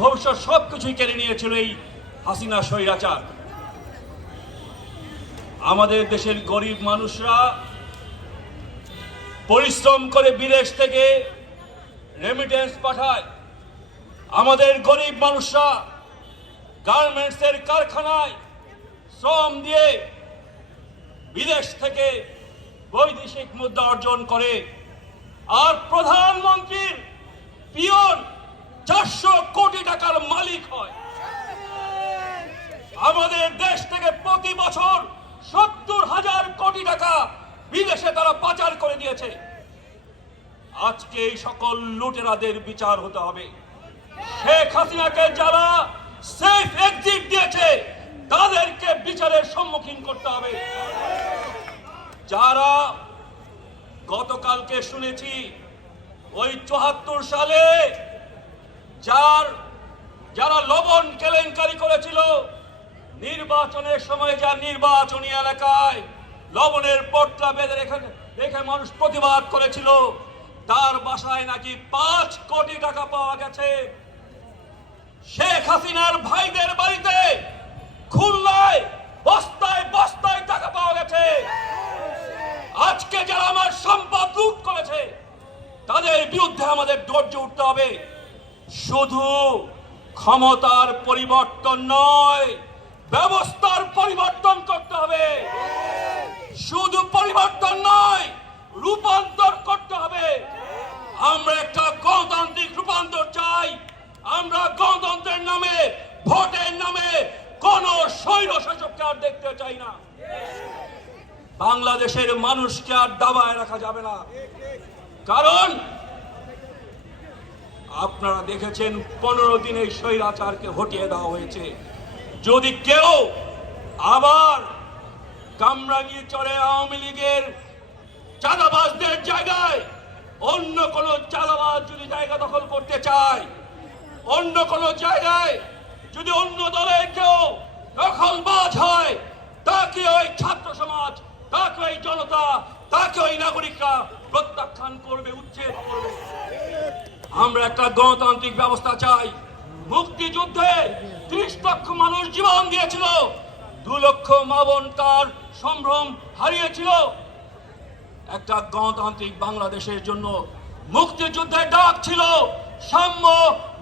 ভবিষ্যৎ সব কিছুই কেড়ে নিয়েছিল এই হাসিনা স্বৈরাচার। আমাদের দেশের গরিব মানুষরা পরিশ্রম করে বিদেশ থেকে রেমিটেন্স পাঠায়। আমাদের গরিব মানুষরা গার্মেন্টসের কারখানায় শ্রম দিয়ে বিদেশ থেকে বৈদেশিক মুদ্রা অর্জন করে। আর প্রধানমন্ত্রীর পিয়ন চারশো কোটি টাকার মালিক হয়। আমাদের দেশ থেকে প্রতি বছর সত্তর হাজার কোটি টাকা বিদেশে তারা পাচার করে দিয়েছে। আজকে এই সকল লুটেরাদের বিচার হতে হবে। শেখ হাসিনাকে যারা সেফ এক্সিট দিয়েছে, তাদেরকে বিচারের সম্মুখীন করতে হবে। যারা গতকালকে শুনেছি, ওই চুয়াত্তর সালে যার, যারা লবণ কেলেঙ্কারি করেছিল, নির্বাচনের সময় যা নির্বাচনী এলাকায় লবণের পটলা বেঁধে রেখে রেখে মানুষ প্রতিবাদ করেছিল, তার বাসায় নাকি পাঁচ কোটি টাকা পাওয়া গেছে। শেখ হাসিনার ভাইদের বাড়িতে খুলনায়, বস্তায় বস্তায় টাকা পাওয়া গেছে। আজকে যারা আমার সম্পদ লুট করেছে, তাদের বিরুদ্ধে আমাদের ধৈর্য উঠতে হবে। শুধু ক্ষমতার পরিবর্তন নয়, ব্যবস্থার পরিবর্তন করতে হবে। শুধু পরিবর্তন নয়, রূপান্তর করতে হবে। আমরা একটা গণতান্ত্রিক রূপান্তর চাই। আমরা গণতন্ত্রের নামে, ভোটের নামে কোন স্বৈর শাসককে আর দেখতে চাই না। বাংলাদেশের মানুষকে আর দাবায় রাখা যাবে না। কারণ আপনারা দেখেছেন, পনেরো দিনে স্বৈরাচারকে হটিয়ে দেওয়া হয়েছে। যদি কেউ আবার কামরাঙ্গি চড়ে আওয়ামী লীগের চাঁদাবাজদের জায়গায়, অন্য কোন চাঁদাবাজ যদি জায়গা দখল করতে চায়, অন্য কোন জায়গায় যদি অন্য দলের কেউ দখলবাজ হয়, তাকে ওই ছাত্র সমাজ, তাকে ওই জনতা, তাকে ওই নাগরিকরা প্রত্যাখ্যান করবে, উচ্ছেদ করবে। আমরা একটা গণতান্ত্রিক ব্যবস্থা চাই। মুক্তিযুদ্ধে ত্রিশ লক্ষ মানুষ জীবন দিয়েছিল। দু লক্ষ মাবন তার সম্ভ্রম হারিয়েছিল। একটা গণতান্ত্রিক বাংলাদেশের জন্য মুক্তিযুদ্ধের ডাক ছিল, সাম্য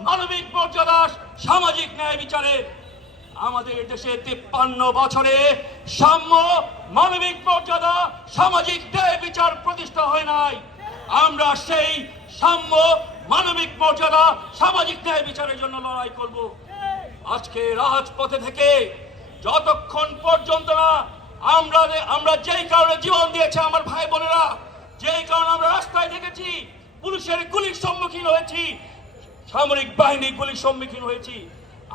মানবিক মর্যাদা, সামাজিক ন্যায় বিচারে। আমাদের দেশে তিপ্পান্ন বছরে সাম্য মানবিক মর্যাদা, সামাজিক ন্যায় বিচার প্রতিষ্ঠা হয় নাই। আমরা সেই সাম্য, মানবিক মর্যাদা, সামাজিক ন্যায় বিচারের জন্য লড়াই করব। আজকে রাজপথে থেকে যতক্ষণ পর্যন্ত না আমরা আমরা যেই কারণে জীবন দিয়েছে আমার ভাই বোনেরা, যেই কারণে আমরা রাস্তায় থেকেছি পুলিশের গুলির সম্মুখীন হয়েছি, সামরিক বাহিনীর গুলির সম্মুখীন হয়েছি,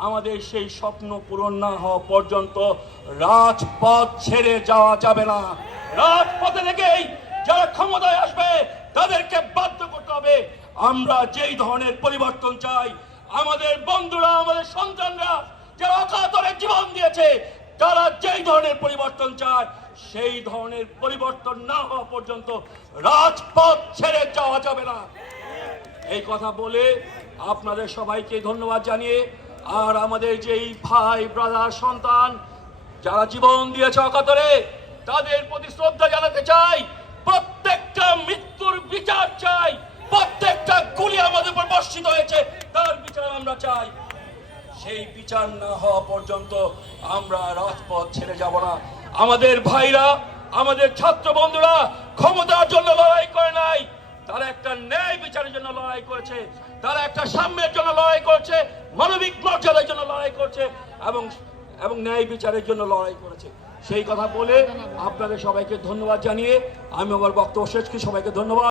আমাদের সেই স্বপ্ন পূরণ না হওয়া পর্যন্ত রাজপথ ছেড়ে যাওয়া যাবে না। রাজপথে থেকেই যারা ক্ষমতায় আসবে, তাদেরকে বাধ্য হবে। আমরা যেই ধরনের পরিবর্তন চাই, আমাদের বন্ধুরা, আমাদের সন্তানরা যারা অকাতরে জীবন দিয়েছে, তারা যেই ধরনের পরিবর্তন চায়, সেই ধরনের পরিবর্তন না হওয়া পর্যন্ত রাজপথ ছেড়ে যাওয়া যাবে না। এই কথা বলে আপনাদের সবাইকে ধন্যবাদ জানিয়ে আর আমাদের যেই ভাই ব্রাদার সন্তান, যারা জীবন দিয়েছে অকাতরে, তাদের প্রতি শ্রদ্ধা জানাতে সেই বিচার না হওয়া পর্যন্ত আমরা রাজপথ ছেড়ে যাব না। আমাদের ভাইরা, আমাদের ছাত্র বন্ধুরা ক্ষমতার জন্য লড়াই করে নাই। তারা একটা ন্যায় বিচারের জন্য লড়াই করেছে, তারা একটা সাম্যের জন্য লড়াই করছে, মানবিক মর্যাদার জন্য লড়াই করছে এবং এবং ন্যায় বিচারের জন্য লড়াই করেছে। সেই কথা বলে আপনাদের সবাইকে ধন্যবাদ জানিয়ে আমি আমার বক্তব্য শেষ করি। সবাইকে ধন্যবাদ।